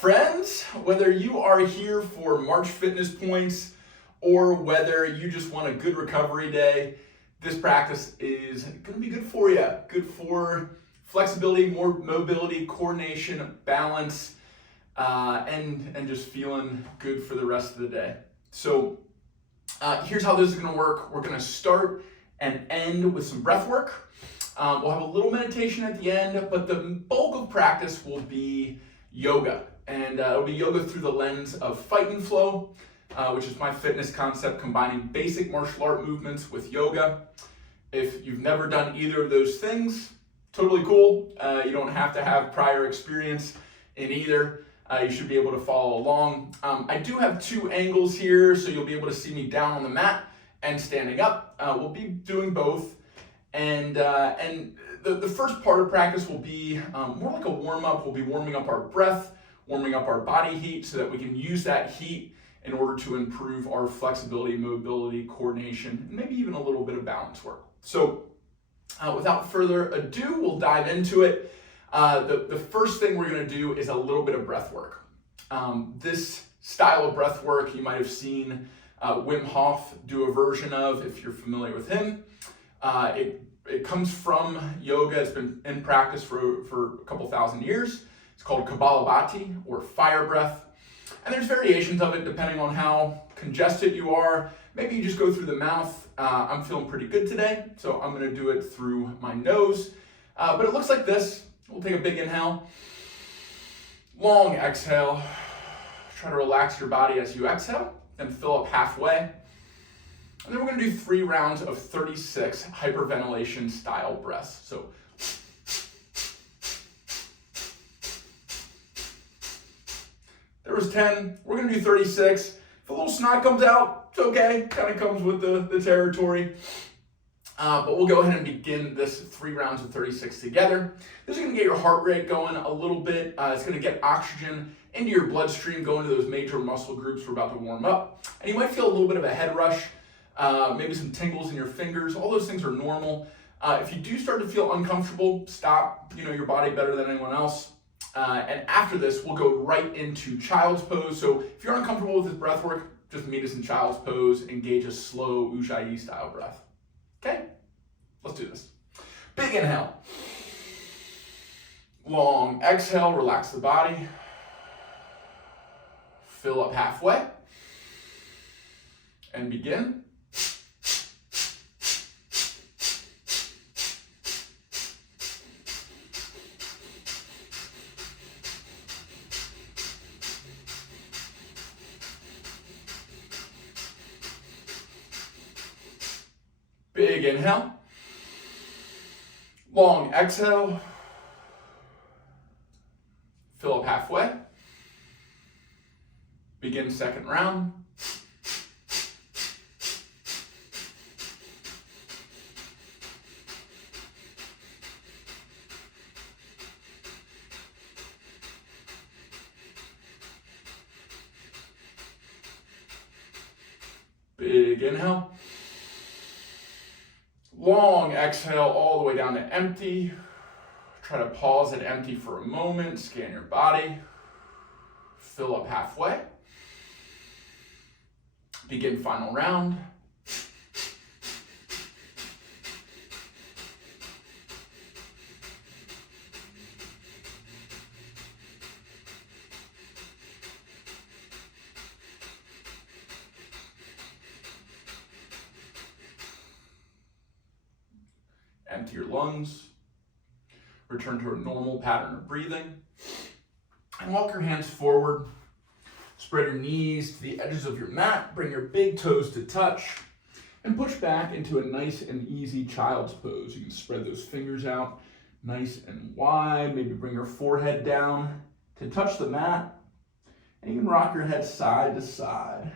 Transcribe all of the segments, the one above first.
friends, whether you are here for March fitness points or whether you just want a good recovery day, this practice is going to be good for you. Good for flexibility, more mobility, coordination, balance, and just feeling good for the rest of the day. So here's how this is going to work. We're going to start and end with some breath work. We'll have a little meditation at the end, but the bulk of practice will be yoga. And it'll be yoga through the lens of fight and flow, which is my fitness concept, combining basic martial art movements with yoga. If you've never done either of those things, totally cool. You don't have to have prior experience in either. You should be able to follow along. I do have two angles here, so you'll be able to see me down on the mat and standing up. We'll be doing both. And the first part of practice will be more like a warm-up. We'll be warming up our breath, warming up our body heat so that we can use that heat in order to improve our flexibility, mobility, coordination, and maybe even a little bit of balance work. So without further ado, we'll dive into it. The first thing we're going to do is a little bit of breath work. This style of breath work you might have seen Wim Hof do a version of if you're familiar with him. It comes from yoga. It's been in practice for a couple thousand years. It's called Kapalabhati, or fire breath. And there's variations of it depending on how congested you are. Maybe you just go through the mouth. I'm feeling pretty good today, so I'm going to do it through my nose. But it looks like this. We'll take a big inhale. Long exhale. Try to relax your body as you exhale. Then fill up halfway. And then we're going to do 3 rounds of 36 hyperventilation style breaths. So there was 10. We're going to do 36. If a little snot comes out, it's okay. Kind of comes with the territory. But we'll go ahead and begin this 3 rounds of 36 together. This is going to get your heart rate going a little bit. It's going to get oxygen into your bloodstream, going to those major muscle groups we're about to warm up. And you might feel a little bit of a head rush. Maybe some tingles in your fingers. All those things are normal. If you do start to feel uncomfortable, stop. You know your body better than anyone else. And after this, we'll go right into child's pose. So if you're uncomfortable with this breath work, just meet us in child's pose. Engage a slow Ujjayi style breath. Okay, let's do this. Big inhale. Long exhale, relax the body. Fill up halfway. And begin. Big inhale. Long exhale. Fill up halfway. Begin second round. Big inhale. Long exhale all the way down to empty. Try to pause at empty for a moment. Scan your body. Fill up halfway. Begin final round. Empty your lungs. Return to a normal pattern of breathing. And walk your hands forward. Spread your knees to the edges of your mat. Bring your big toes to touch. And push back into a nice and easy child's pose. You can spread those fingers out nice and wide. Maybe bring your forehead down to touch the mat. And you can rock your head side to side.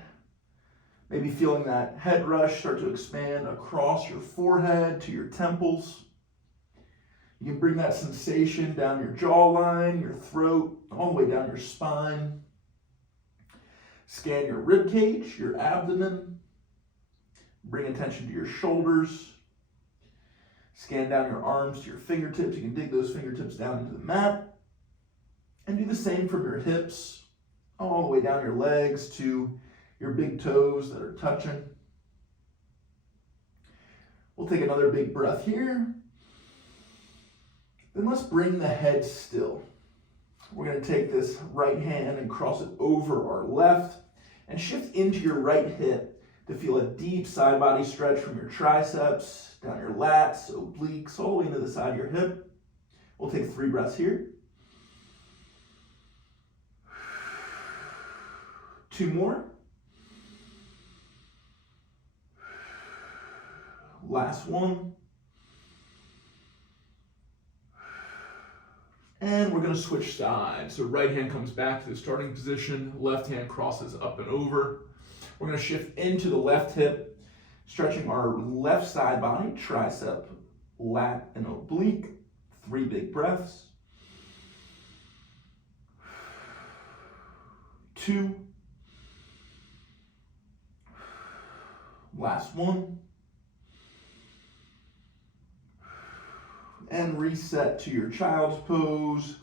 Maybe feeling that head rush start to expand across your forehead to your temples. You can bring that sensation down your jawline, your throat, all the way down your spine. Scan your rib cage, your abdomen. Bring attention to your shoulders. Scan down your arms to your fingertips. You can dig those fingertips down into the mat. And do the same from your hips all the way down your legs to your big toes that are touching. We'll take another big breath here. Then let's bring the head still. We're going to take this right hand and cross it over our left and shift into your right hip to feel a deep side body stretch from your triceps, down your lats, obliques, all the way into the side of your hip. We'll take 3 breaths here. 2 more. Last one. And we're going to switch sides. So right hand comes back to the starting position, left hand crosses up and over. We're going to shift into the left hip, stretching our left side body, tricep, lat, and oblique. 3 big breaths. 2. Last one. And reset to your child's pose.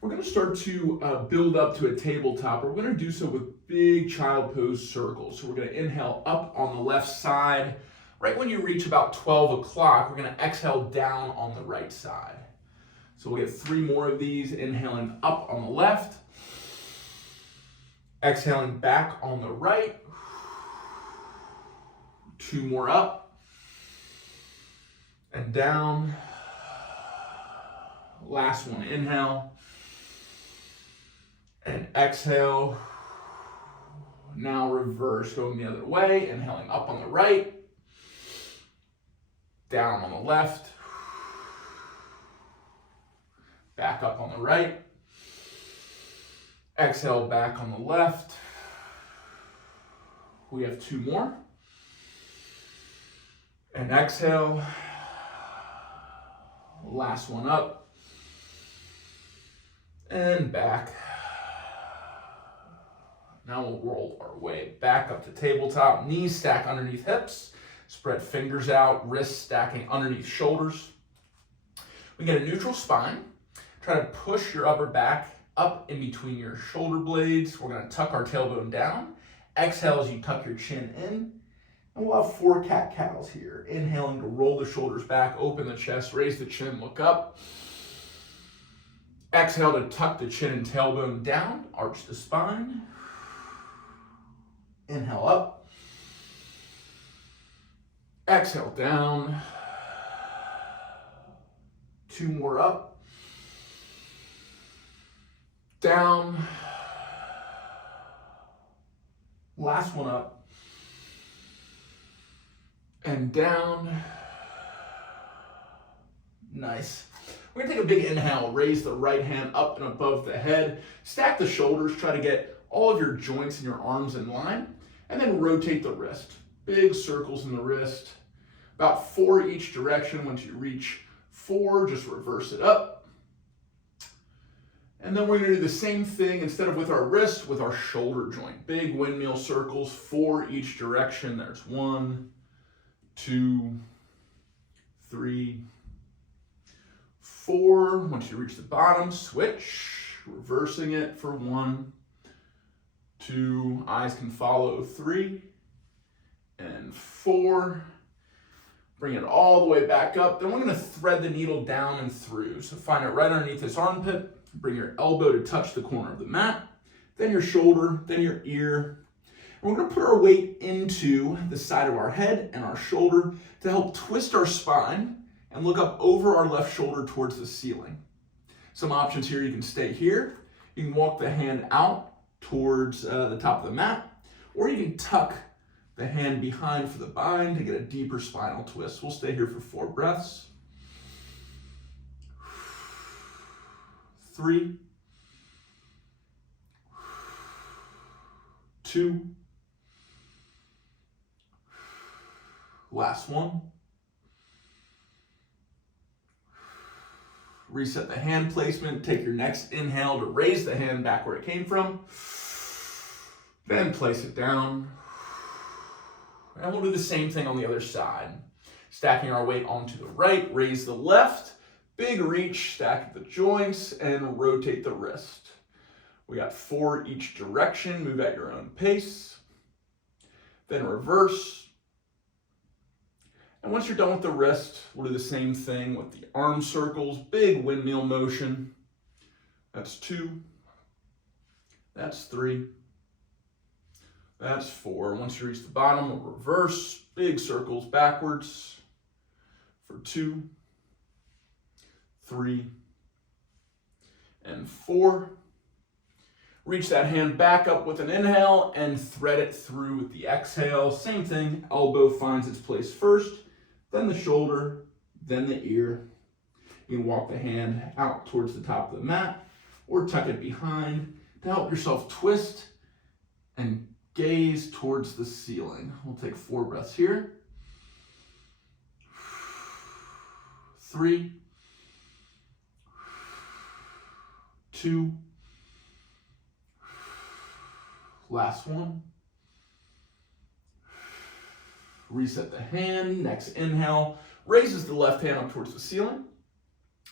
We're going to start to build up to a tabletop. We're going to do so with big child pose circles. So we're going to inhale up on the left side. Right when you reach about 12 o'clock, we're going to exhale down on the right side. So we'll get 3 more of these, inhaling up on the left, exhaling back on the right, 2 more up and down. Last one, inhale and exhale. Now reverse, going the other way, inhaling up on the right, down on the left, back up on the right, exhale back on the left. We have 2 more. And exhale. Last one up. And back. Now we'll roll our way back up to tabletop. Knees stack underneath hips. Spread fingers out, wrists stacking underneath shoulders. We get a neutral spine. Try to push your upper back up in between your shoulder blades. We're going to tuck our tailbone down. Exhale as you tuck your chin in. And we'll have 4 cat-cows here. Inhaling to roll the shoulders back, open the chest, raise the chin, look up. Exhale to tuck the chin and tailbone down, arch the spine. Inhale up. Exhale down. 2 more up. Down. Last one up. And down. Nice. We're going to take a big inhale, raise the right hand up and above the head, stack the shoulders, try to get all of your joints in your arms in line, and then rotate the wrist. Big circles in the wrist, about 4 each direction. Once you reach 4, just reverse it up. And then we're going to do the same thing, instead of with our wrist, with our shoulder joint. Big windmill circles, 4 each direction. There's 1, 2, 3, 4. Once you reach the bottom, switch, reversing it for 1, 2, eyes can follow, 3, and 4. Bring it all the way back up. Then we're going to thread the needle down and through. So find it right underneath this armpit. Bring your elbow to touch the corner of the mat, then your shoulder, then your ear. And we're going to put our weight into the side of our head and our shoulder to help twist our spine and look up over our left shoulder towards the ceiling. Some options here: you can stay here, you can walk the hand out towards the top of the mat, or you can tuck the hand behind for the bind to get a deeper spinal twist. We'll stay here for 4 breaths. 3, 2, last one. Reset the hand placement. Take your next inhale to raise the hand back where it came from. Then place it down. And we'll do the same thing on the other side. Stacking our weight onto the right, raise the left. Big reach, stack the joints, and rotate the wrist. We got 4 each direction. Move at your own pace. Then reverse. And once you're done with the wrist, we'll do the same thing with the arm circles. Big windmill motion. That's 2. That's 3. That's 4. Once you reach the bottom, we'll reverse. Big circles backwards for 2, 3, and 4. Reach that hand back up with an inhale and thread it through with the exhale. Same thing, elbow finds its place first, then the shoulder, then the ear. You can walk the hand out towards the top of the mat or tuck it behind to help yourself twist and gaze towards the ceiling. We'll take 4 breaths here. 3, 2, last one. Reset the hand. Next inhale raises the left hand up towards the ceiling.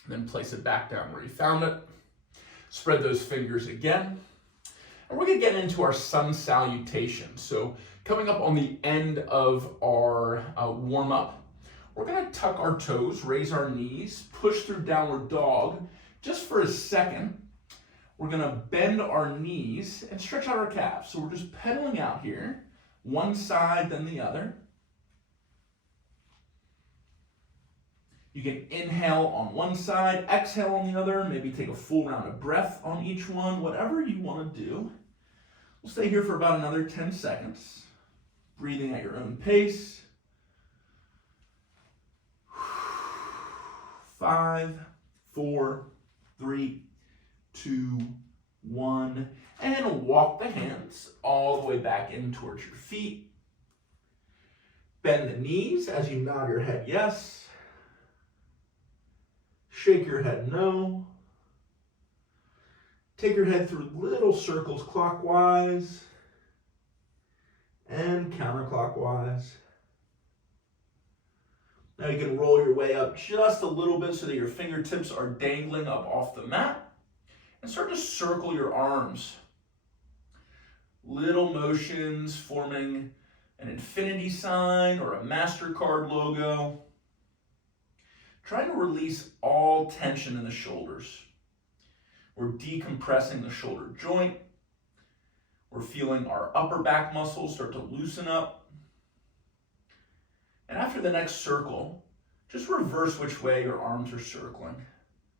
Then place it back down where you found it. Spread those fingers again. And we're going to get into our sun salutation. So coming up on the end of our warm-up, we're going to tuck our toes, raise our knees, push through downward dog. Just for a second, we're going to bend our knees and stretch out our calves. So we're just pedaling out here, one side, then the other. You can inhale on one side, exhale on the other, maybe take a full round of breath on each one, whatever you want to do. We'll stay here for about another 10 seconds, breathing at your own pace. 5, 4, 3, 2, 1, and walk the hands all the way back in towards your feet. Bend the knees as you nod your head yes. Shake your head no. Take your head through little circles clockwise and counterclockwise. Now you can roll your way up just a little bit so that your fingertips are dangling up off the mat. And start to circle your arms. Little motions forming an infinity sign or a MasterCard logo. Trying to release all tension in the shoulders. We're decompressing the shoulder joint. We're feeling our upper back muscles start to loosen up. And after the next circle, just reverse which way your arms are circling.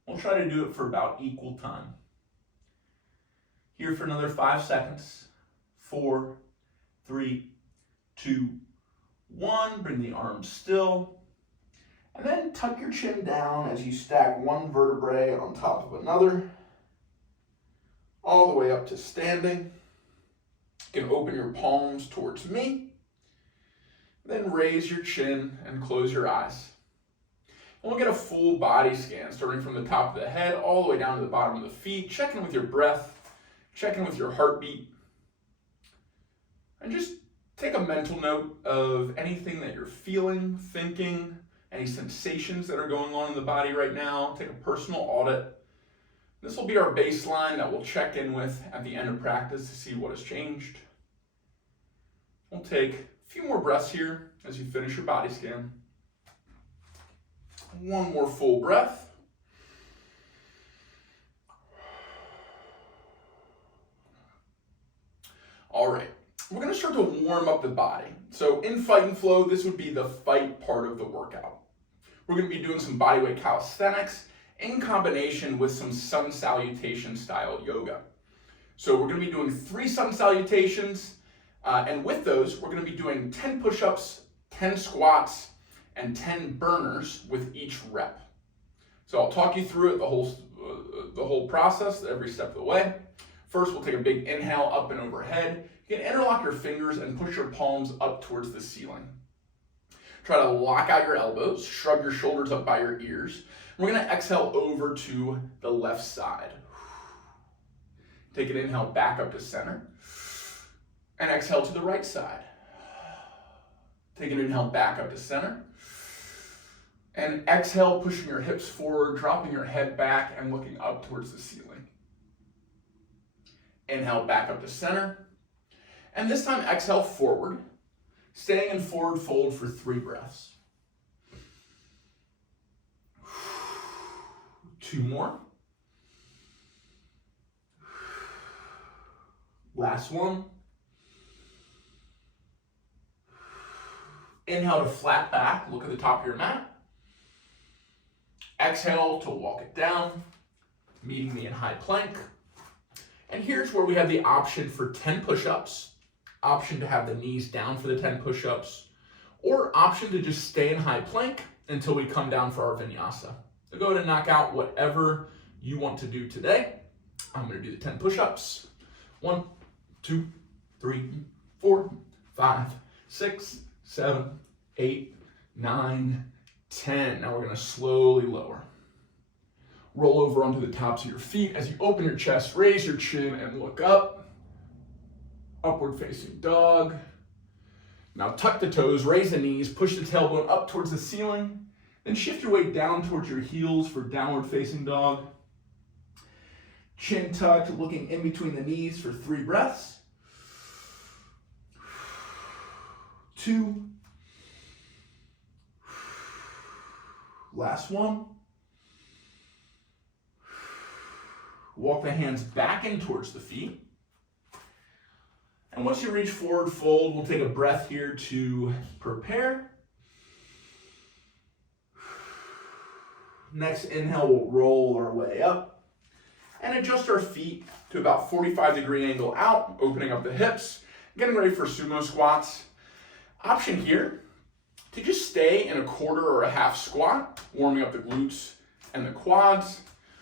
We'll try to do it for about equal time. Here for another 5 seconds. 4, 3, 2, 1. Bring the arms still. And then tuck your chin down as you stack one vertebrae on top of another, all the way up to standing. You can open your palms towards me. Then raise your chin and close your eyes. And we'll get a full body scan, starting from the top of the head all the way down to the bottom of the feet. Check in with your breath, check in with your heartbeat. And just take a mental note of anything that you're feeling, thinking, any sensations that are going on in the body right now. Take a personal audit. This will be our baseline that we'll check in with at the end of practice to see what has changed. We'll take a few more breaths here as you finish your body scan. One more full breath. All right, we're going to start to warm up the body. So in Fight and Flow, this would be the fight part of the workout. We're going to be doing some bodyweight calisthenics in combination with some sun salutation style yoga. So we're going to be doing 3 sun salutations, and with those, we're going to be doing 10 push-ups, 10 squats, and 10 burners with each rep. So I'll talk you through it, the whole process, every step of the way. First, we'll take a big inhale up and overhead. You can interlock your fingers and push your palms up towards the ceiling. Try to lock out your elbows, shrug your shoulders up by your ears. We're going to exhale over to the left side. Take an inhale back up to center. And exhale to the right side. Take an inhale back up to center. And exhale, pushing your hips forward, dropping your head back and looking up towards the ceiling. Inhale back up to center. And this time exhale forward, staying in forward fold for 3 breaths. 2 more. Last one. Inhale to flat back, look at the top of your mat. Exhale to walk it down, meeting me in high plank. And here's where we have the option for 10 push-ups, option to have the knees down for the 10 push-ups, or option to just stay in high plank until we come down for our vinyasa. So go ahead and knock out whatever you want to do today. I'm going to do the 10 push-ups. 1, 2, 3, 4, 5, 6, 7, 8, 9, 10. Now we're going to slowly lower. Roll over onto the tops of your feet. As you open your chest, raise your chin and look up. Upward facing dog. Now tuck the toes, raise the knees, push the tailbone up towards the ceiling. Then shift your weight down towards your heels for downward facing dog. Chin tucked, looking in between the knees for 3 breaths. 2. Last one. Walk the hands back in towards the feet. And once you reach forward fold, we'll take a breath here to prepare. Next inhale, we'll roll our way up and adjust our feet to about 45-degree angle out, opening up the hips, getting ready for sumo squats. Option here to just stay in a quarter or a half squat, warming up the glutes and the quads,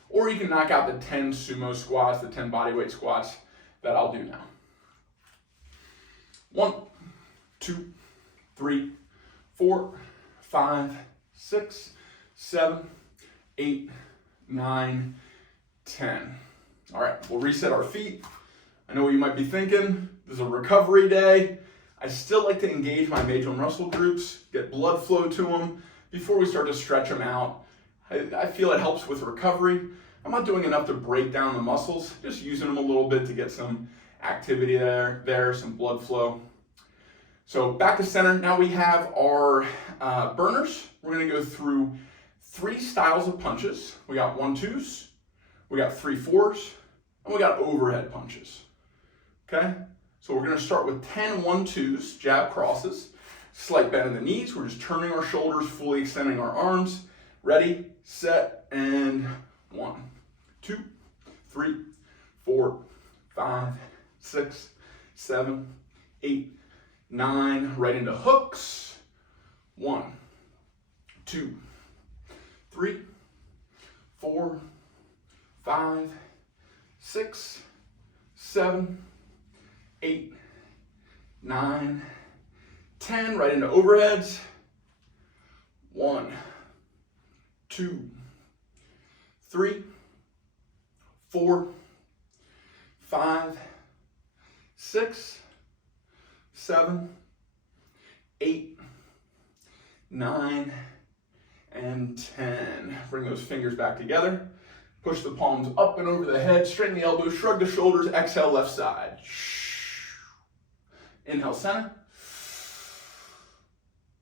or you can knock out the 10 sumo squats, the 10 bodyweight squats that I'll do now. 1, 2, 3, 4, 5, 6, 7, 8, 9, 10. All right, we'll reset our feet. I know what you might be thinking. This is a recovery day. I still like to engage my major muscle groups, get blood flow to them before we start to stretch them out. I feel it helps with recovery. I'm not doing enough to break down the muscles, just using them a little bit to get some activity there, some blood flow. So back to center. Now we have our burners. We're going to go through 3 styles of punches. We got 1-2s, we got 3-4s, and we got overhead punches. Okay? So we're going to start with 10 1-2s, jab crosses, slight bend in the knees. We're just turning our shoulders, fully extending our arms. Ready, set, and 1, 2, 3, 4, 5, 6, 7, 8, 9. Right into hooks. 1, 2, 3, 4, 5, 6, 7, 8, 9, 10. Right into overheads. 1, 2, 3, 4, 5, 6, 7, 8, 9, and 10. Bring those fingers back together. Push the palms up and over the head. Straighten the elbows. Shrug the shoulders. Exhale, left side. Inhale, center.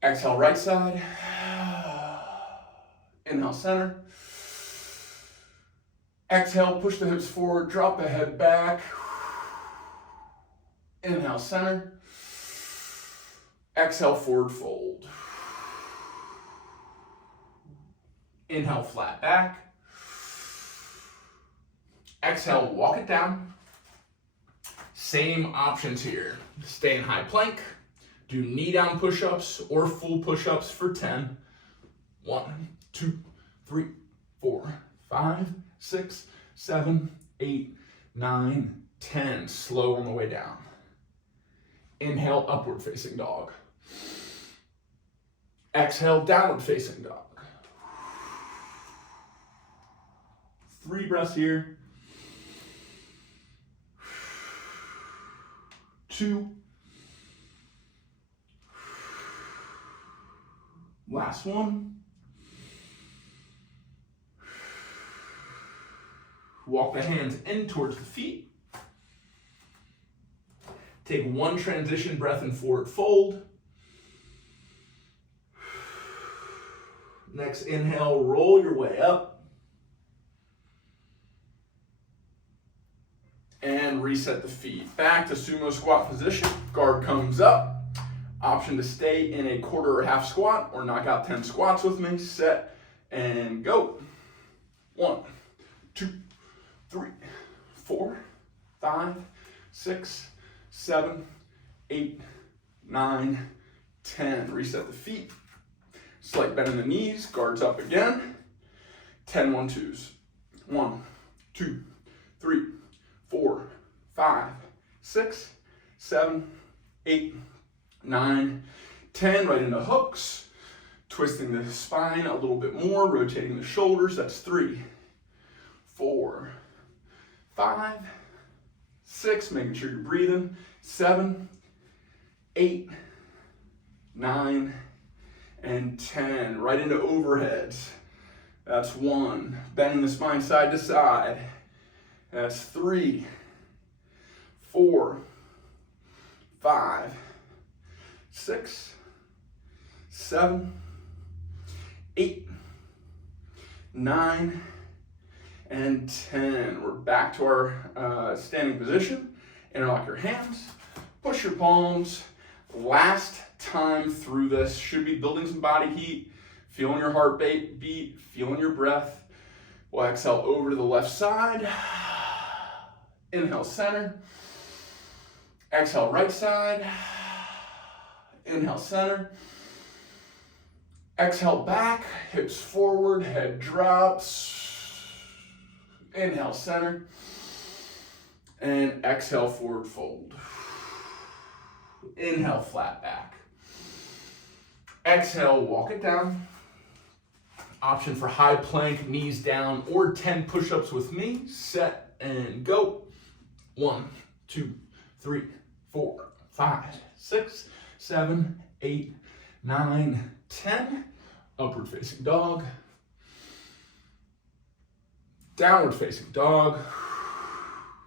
Exhale, right side. Inhale, center. Exhale, push the hips forward, drop the head back. Inhale, center. Exhale, forward fold. Inhale, flat back. Exhale, walk it down. Same options here. Stay in high plank. Do knee down push-ups or full push-ups for 10. 1, 2, 3, 4, 5, 6, 7, 8, 9, 10. Slow on the way down. Inhale, upward facing dog. Exhale, downward facing dog. 3 breaths here. 2. Last one. Walk the hands in towards the feet. Take one transition breath and forward fold. Next inhale, roll your way up. And reset the feet. Back to sumo squat position. Guard comes up. Option to stay in a quarter or half squat or knock out 10 squats with me. Set and go. 1, 2, 3, 4, 5, 6, 7, 8, 9, 10. Reset the feet. Slight bend in the knees. Guards up again. 10 1-2s. 1, 2, 3, 4, 5, 6, 7, 8, 9, 10. Right into hooks. Twisting the spine a little bit more. Rotating the shoulders. That's 3, 4, 5, 6. Making sure you're breathing. 7, 8, 9, and 10. Right into overheads. That's 1. Bending the spine side to side. That's 3, 4, 5, 6, 7, 8, 9, and 10. We're back to our standing position. Interlock your hands, push your palms. Last time through this, should be building some body heat, feeling your heart beat, feeling your breath. We'll exhale over to the left side. Inhale center. Exhale right side. Inhale center. Exhale back, hips forward, head drops. Inhale center. And exhale forward fold. Inhale flat back. Exhale, walk it down. Option for high plank, knees down, or 10 push-ups with me. Set and go. 1, 2, 3, 4, 5, 6, 7, 8, 9, 10. Upward facing dog. Downward facing dog.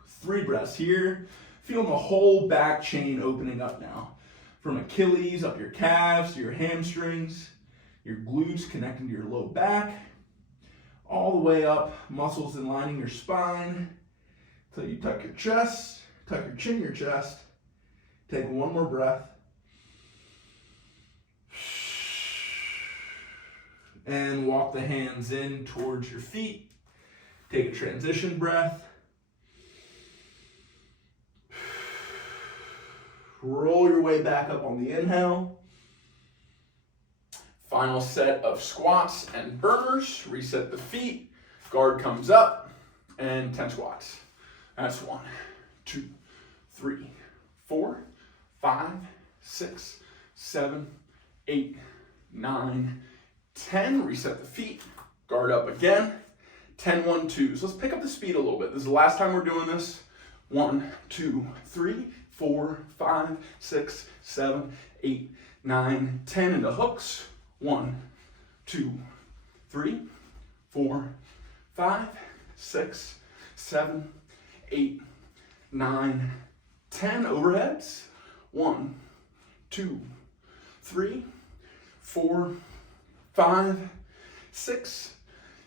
3 breaths here. Feeling the whole back chain opening up now. From Achilles up your calves to your hamstrings, your glutes connecting to your low back, all the way up, muscles lining your spine, until you tuck your chest, tuck your chin in your chest. Take one more breath. And walk the hands in towards your feet. Take a transition breath. Roll your way back up on the inhale. Final set of squats and burners. Reset the feet. Guard comes up and 10 squats. That's 1, 2, 3, 4, 5, 6, 7, 8, 9, 10. Reset the feet. Guard up again. 10 1-2s. Let's pick up the speed a little bit. This is the last time we're doing this. 1, 2, 3, 4, 5, 6, 7, 8, 9, 10 into hooks. 1, 2, 3, 4, 5, 6, 7, 8, 9, 10 overheads. 1, 2, 3, 4, 5, 6,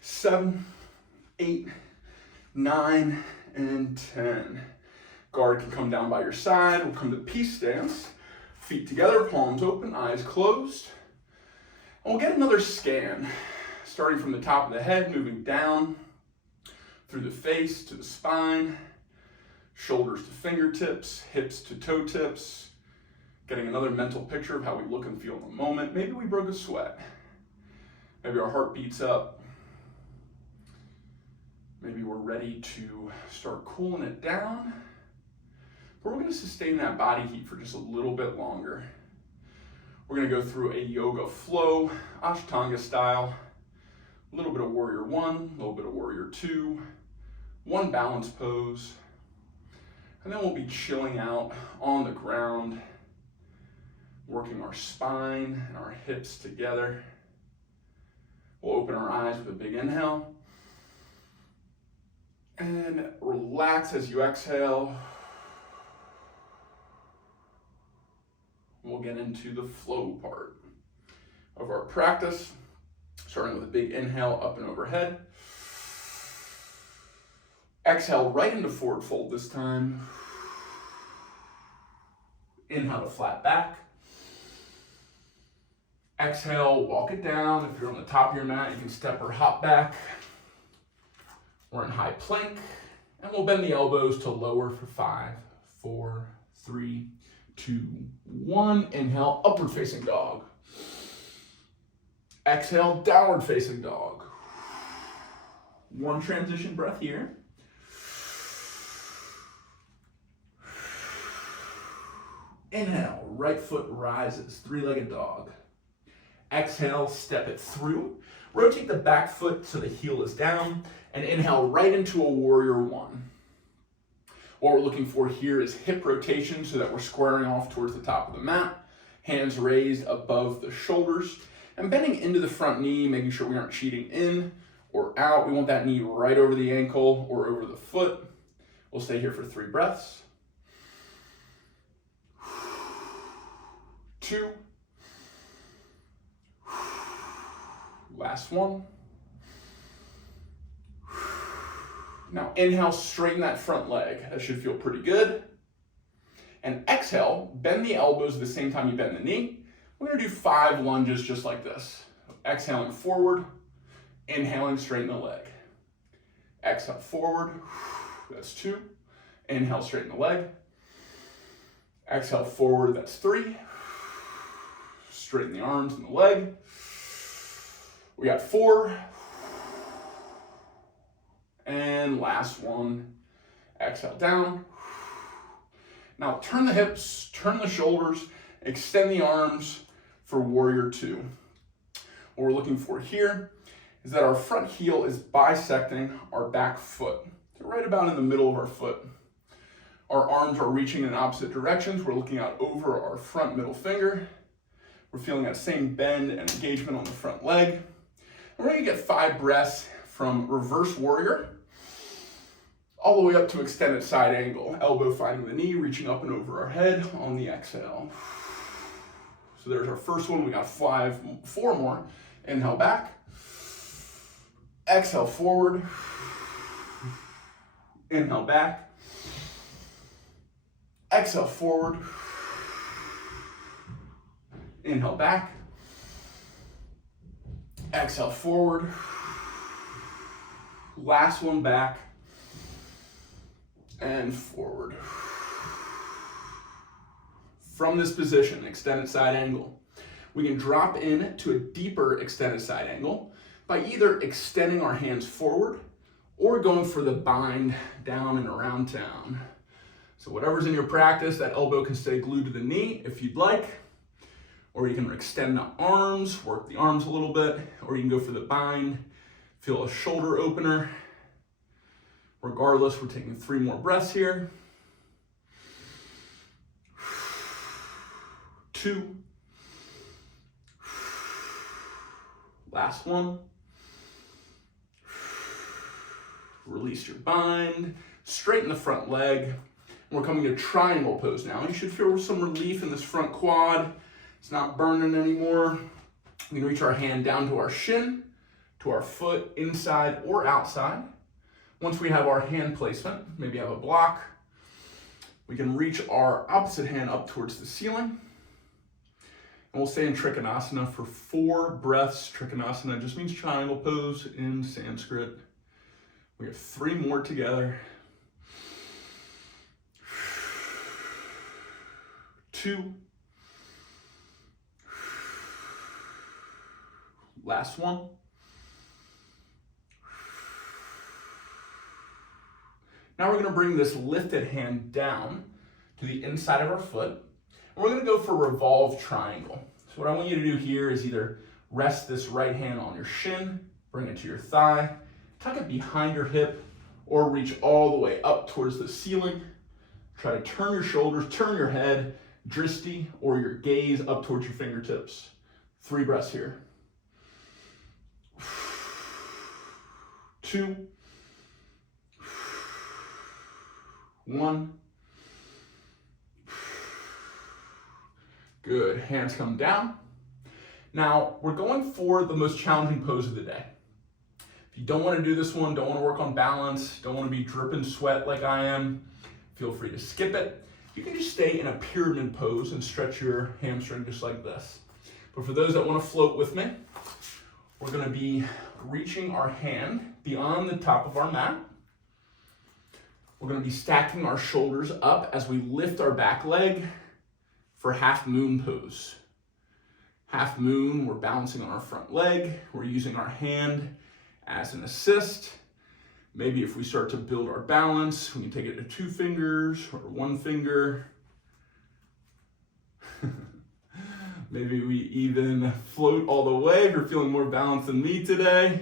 7, 8, 9, and 10. Guard can come down by your side. We'll come to peace stance. Feet together, palms open, eyes closed. And we'll get another scan, starting from the top of the head, moving down through the face to the spine, shoulders to fingertips, hips to toe tips, getting another mental picture of how we look and feel in the moment. Maybe we broke a sweat. Maybe our heart beats up. Maybe we're ready to start cooling it down. But we're going to sustain that body heat for just a little bit longer. We're going to go through a yoga flow, Ashtanga style. A little bit of warrior 1, a little bit of warrior 2, 1 balance pose. And then we'll be chilling out on the ground, working our spine and our hips together. We'll open our eyes with a big inhale. And relax as you exhale. we'll get into the flow part of our practice, starting with a big inhale up and overhead. Exhale right into forward fold this time. Inhale to flat back. Exhale, walk it down. If you're on the top of your mat, you can step or hop back. We're in high plank, and we'll bend the elbows to lower for 5, 4, 3, 2, 1. Inhale, upward facing dog. Exhale, downward facing dog. One transition breath here. Inhale, right foot rises, three-legged dog. Exhale, step it through. Rotate the back foot so the heel is down, and inhale right into a warrior one. What we're looking for here is hip rotation so that we're squaring off towards the top of the mat, hands raised above the shoulders, and bending into the front knee, making sure we aren't cheating in or out. We want that knee right over the ankle or over the foot. We'll stay here for 3 breaths. 2. Last one. Now inhale, straighten that front leg. That should feel pretty good. And exhale, bend the elbows at the same time you bend the knee. We're gonna do 5 lunges just like this. Exhaling forward, inhaling, straighten the leg. Exhale forward, that's 2. Inhale, straighten the leg. Exhale forward, that's 3. Straighten the arms and the leg. We got 4. And last one. Exhale down. Now turn the hips, turn the shoulders, extend the arms for warrior 2. What we're looking for here is that our front heel is bisecting our back foot. So right about in the middle of our foot. Our arms are reaching in opposite directions. We're looking out over our front middle finger. We're feeling that same bend and engagement on the front leg. And we're gonna get 5 breaths from reverse warrior all the way up to extended side angle. Elbow finding the knee, reaching up and over our head on the exhale. So there's our first one. We got 4 more. Inhale back. Exhale forward. Inhale back. Exhale forward. Inhale back. Exhale forward. Last one back. And forward. From this position, extended side angle, we can drop in to a deeper extended side angle by either extending our hands forward or going for the bind down and around town. So whatever's in your practice, that elbow can stay glued to the knee if you'd like, or you can extend the arms, work the arms a little bit, or you can go for the bind, feel a shoulder opener. Regardless, we're taking 3 more breaths here. 2. Last one. Release your bind, straighten the front leg. And we're coming to triangle pose now. You should feel some relief in this front quad. It's not burning anymore. We can reach our hand down to our shin, to our foot, inside or outside. Once we have our hand placement, maybe have a block, we can reach our opposite hand up towards the ceiling. And we'll stay in Trikonasana for 4 breaths. Trikonasana just means triangle pose in Sanskrit. We have 3 more together. 2. Last one. Now we're going to bring this lifted hand down to the inside of our foot. And we're going to go for revolve triangle. So what I want you to do here is either rest this right hand on your shin, bring it to your thigh, tuck it behind your hip, or reach all the way up towards the ceiling. Try to turn your shoulders, turn your head, dristi, or your gaze up towards your fingertips. 3 breaths here. 2. 1. Good, hands come down. Now, we're going for the most challenging pose of the day. If you don't want to do this one, don't want to work on balance, don't want to be dripping sweat like I am, feel free to skip it. You can just stay in a pyramid pose and stretch your hamstring just like this. But for those that want to float with me, we're going to be reaching our hand beyond the top of our mat. We're going to be stacking our shoulders up as we lift our back leg for half moon pose. Half moon, we're balancing on our front leg. We're using our hand as an assist. Maybe if we start to build our balance, we can take it to 2 fingers or 1 finger. Maybe we even float all the way. If you're feeling more balanced than me today,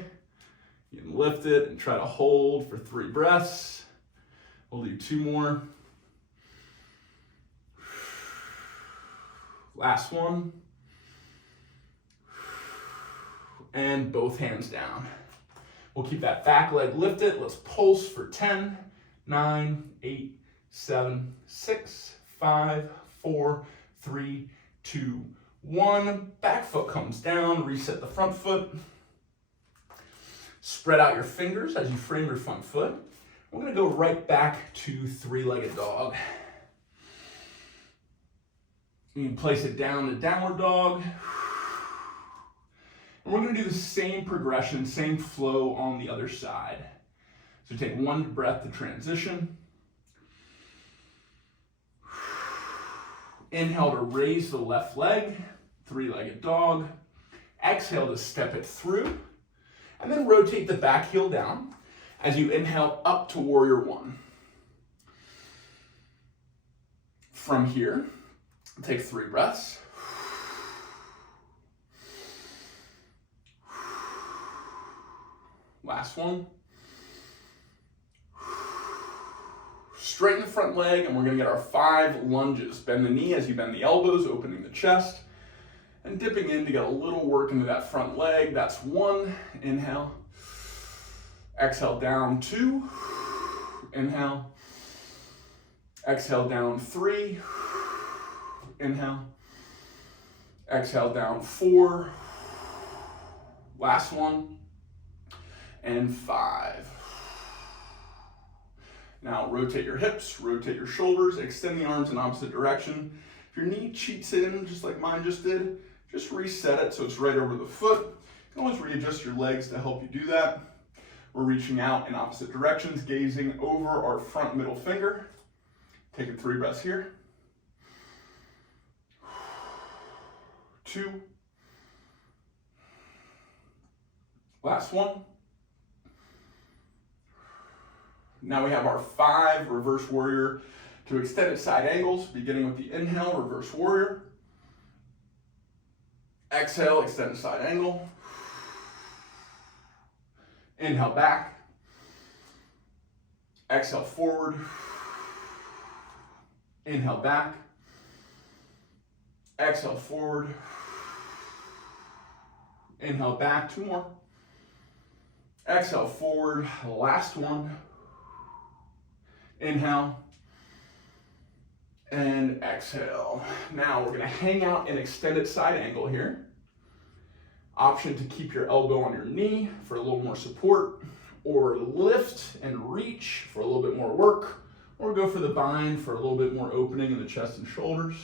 you can lift it and try to hold for 3 breaths. We'll do 2 more. Last one. And both hands down. We'll keep that back leg lifted. Let's pulse for 10, 9, 8, 7, 6, 5, 4, 3, 2, 1. Back foot comes down. Reset the front foot. Spread out your fingers as you frame your front foot. We're going to go right back to 3-legged dog. You can place it down to downward dog. And we're going to do the same progression, same flow on the other side. So take 1 breath to transition. Inhale to raise the left leg, 3-legged dog. Exhale to step it through. And then rotate the back heel down as you inhale up to warrior 1. From here, take 3 breaths. Last one. Straighten the front leg, and we're going to get our 5 lunges. Bend the knee as you bend the elbows, opening the chest, and dipping in to get a little work into that front leg. That's 1. Inhale. Exhale down 2. Inhale. Exhale down 3. Inhale. Exhale down 4. Last one. And 5. Now rotate your hips, rotate your shoulders, extend the arms in opposite direction. If your knee cheats in, just like mine just did, just reset it so it's right over the foot. You can always readjust your legs to help you do that. We're reaching out in opposite directions, gazing over our front middle finger. Taking 3 breaths here. 2. Last one. Now we have our 5 reverse warrior to extended side angles, beginning with the inhale, reverse warrior. Exhale, extended side angle. Inhale back. Exhale forward. Inhale back. Exhale forward. Inhale back. 2 more. Exhale forward. Last one. Inhale. And exhale. Now we're going to hang out in extended side angle here. Option to keep your elbow on your knee for a little more support, or lift and reach for a little bit more work, or go for the bind for a little bit more opening in the chest and shoulders.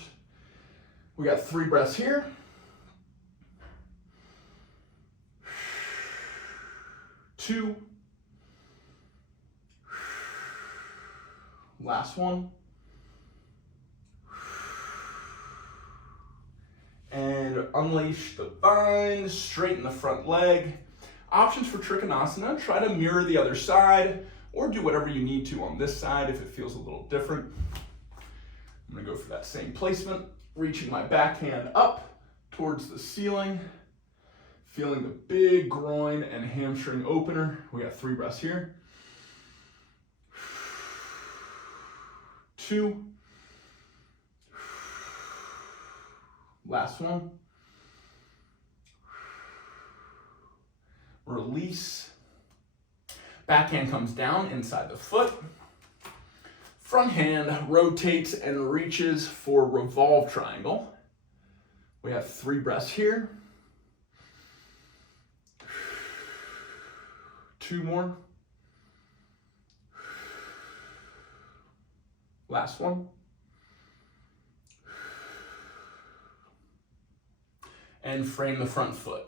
We got 3 breaths here. 2. Last one. And unleash the bind, straighten the front leg. Options for Trikonasana, try to mirror the other side, or do whatever you need to on this side if it feels a little different. I'm gonna go for that same placement, reaching my backhand up towards the ceiling, feeling the big groin and hamstring opener. We got 3 breaths here. 2. Last one. Release. Backhand comes down inside the foot. Front hand rotates and reaches for revolve triangle. We have 3 breaths here. 2 more. Last one. And frame the front foot.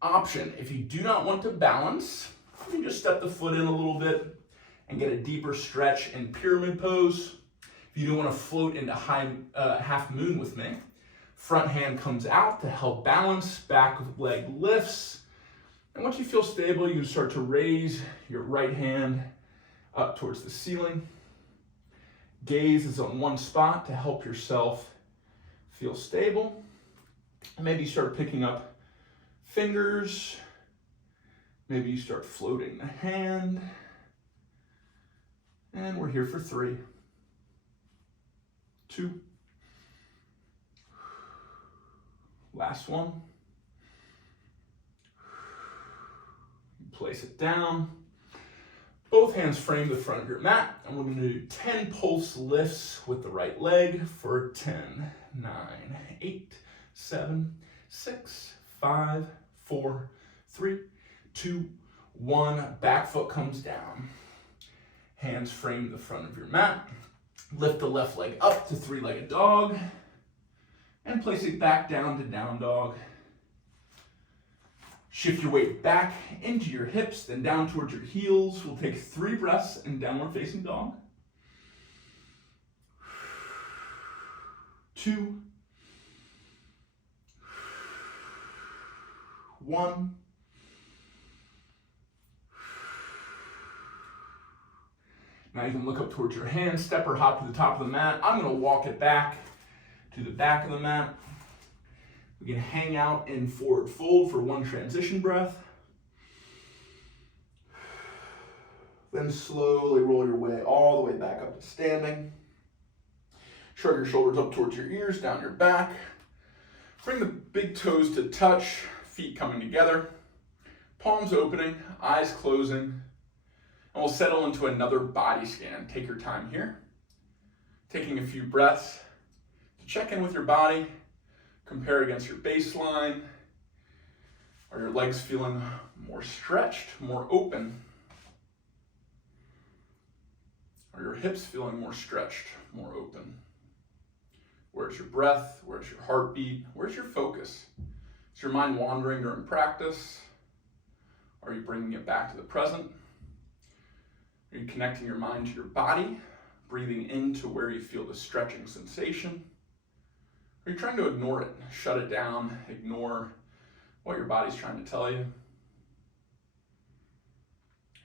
Option, if you do not want to balance, you can just step the foot in a little bit and get a deeper stretch in pyramid pose. If you don't want to float into half moon with me, front hand comes out to help balance, back leg lifts. And once you feel stable, you can start to raise your right hand up towards the ceiling. Gaze is on one spot to help yourself feel stable. And maybe you start picking up fingers. Maybe you start floating the hand. And we're here for 3, 2. Last one. Place it down. Both hands frame the front of your mat, and we're going to do 10 pulse lifts with the right leg for 10, 9, 8, 7, 6, 5, 4, 3, 2, 1. Back foot comes down. Hands frame the front of your mat. Lift the left leg up to 3-legged dog, and place it back down to down dog. Shift your weight back into your hips, then down towards your heels. We'll take 3 breaths in downward facing dog. 2, 1. Now you can look up towards your hands, step or hop to the top of the mat. I'm going to walk it back to the back of the mat. We can hang out in forward fold for 1 transition breath. Then slowly roll your way all the way back up to standing. Shrug your shoulders up towards your ears, down your back. Bring the big toes to touch, feet coming together. Palms opening, eyes closing. And we'll settle into another body scan. Take your time here. Taking a few breaths to check in with your body. Compare against your baseline. Are your legs feeling more stretched, more open? Are your hips feeling more stretched, more open? Where's your breath? Where's your heartbeat? Where's your focus? Is your mind wandering during practice? Are you bringing it back to the present? Are you connecting your mind to your body, breathing into where you feel the stretching sensation? Are you trying to ignore it, shut it down, ignore what your body's trying to tell you?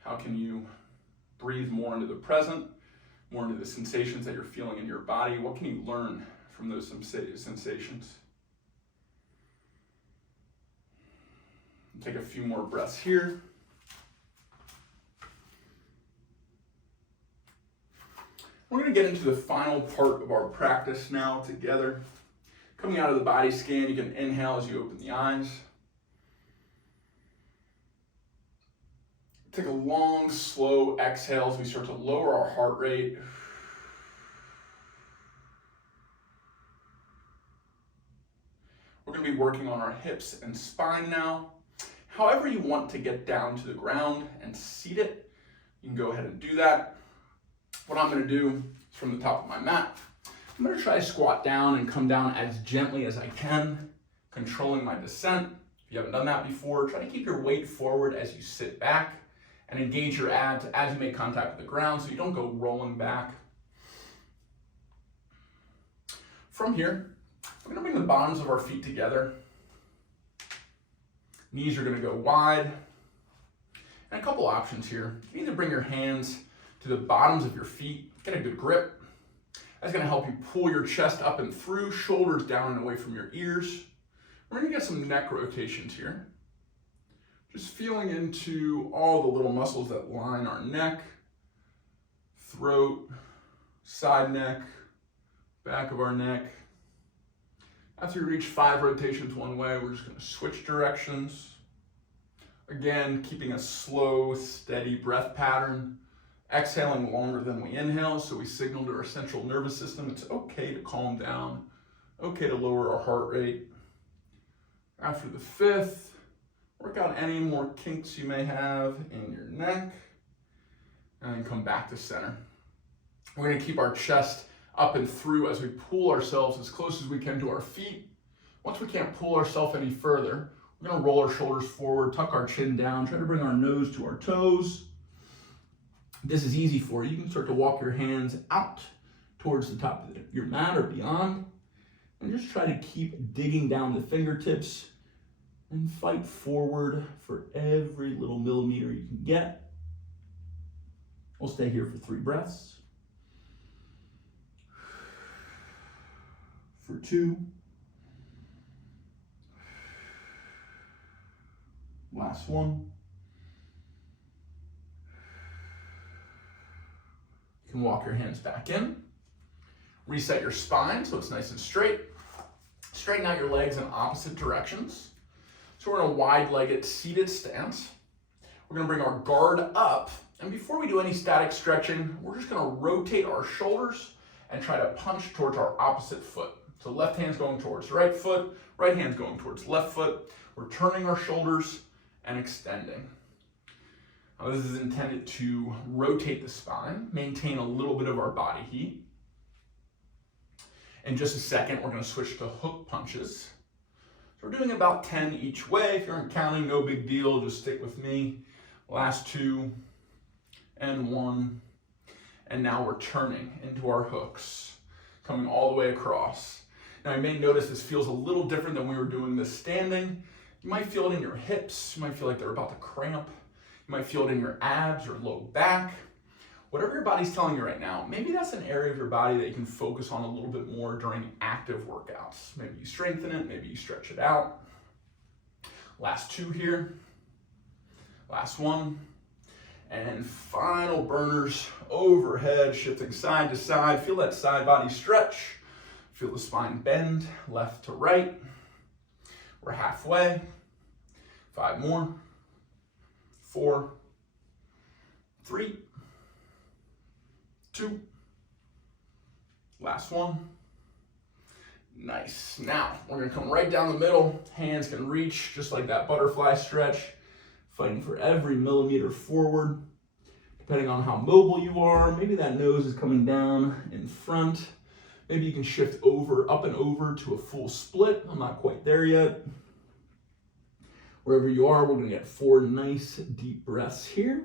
How can you breathe more into the present, more into the sensations that you're feeling in your body? What can you learn from those sensations? Take a few more breaths here. We're going to get into the final part of our practice now together. Coming out of the body scan, you can inhale as you open the eyes. Take a long, slow exhale as we start to lower our heart rate. We're going to be working on our hips and spine now. However you want to get down to the ground and seat it, you can go ahead and do that. What I'm going to do is from the top of my mat, I'm going to try to squat down and come down as gently as I can, controlling my descent. If you haven't done that before, try to keep your weight forward as you sit back and engage your abs as you make contact with the ground so you don't go rolling back. From here, we're going to bring the bottoms of our feet together. Knees are going to go wide. And a couple options here. You can either bring your hands to the bottoms of your feet, get a good grip. That's going to help you pull your chest up and through, shoulders down and away from your ears. We're going to get some neck rotations here. Just feeling into all the little muscles that line our neck, throat, side neck, back of our neck. After you reach 5 rotations one way, we're just going to switch directions. Again, keeping a slow, steady breath pattern. Exhaling longer than we inhale, so we signal to our central nervous system it's okay to calm down, Okay to lower our heart rate. After the 5th, work out any more kinks you may have in your neck, and then come back to center. We're gonna keep our chest up and through as we pull ourselves as close as we can to our feet. Once we can't pull ourselves any further, we're gonna roll our shoulders forward, tuck our chin down, try to bring our nose to our toes. This is easy for you. You can start to walk your hands out towards the top of your mat or beyond, and just try to keep digging down the fingertips and fight forward for every little millimeter you can get. We'll stay here for 3 breaths. For 2. Last 1. You can walk your hands back in. Reset your spine so it's nice and straight. Straighten out your legs in opposite directions. So we're in a wide-legged seated stance. We're gonna bring our guard up, and before we do any static stretching, we're just gonna rotate our shoulders and try to punch towards our opposite foot. So left hand's going towards right foot, right hand's going towards left foot. We're turning our shoulders and extending. Now this is intended to rotate the spine, maintain a little bit of our body heat. In just a second, we're gonna switch to hook punches. So we're doing about 10 each way. If you aren't counting, no big deal, just stick with me. Last 2 and 1. And now we're turning into our hooks, coming all the way across. Now you may notice this feels a little different than we were doing this standing. You might feel it in your hips. You might feel like they're about to cramp. You might feel it in your abs or low back. Whatever your body's telling you right now, maybe that's an area of your body that you can focus on a little bit more during active workouts. Maybe you strengthen it, maybe you stretch it out. Last 2 here. Last 1. And final burners overhead, shifting side to side. Feel that side body stretch. Feel the spine bend left to right. We're halfway. 5 more. 4, 3, 2. Last 1. Nice. Now, we're gonna come right down the middle. Hands can reach just like that butterfly stretch, fighting for every millimeter forward. Depending on how mobile you are, maybe that nose is coming down in front. Maybe you can shift over, up and over to a full split. I'm not quite there yet. Wherever you are, we're gonna get 4 nice deep breaths here.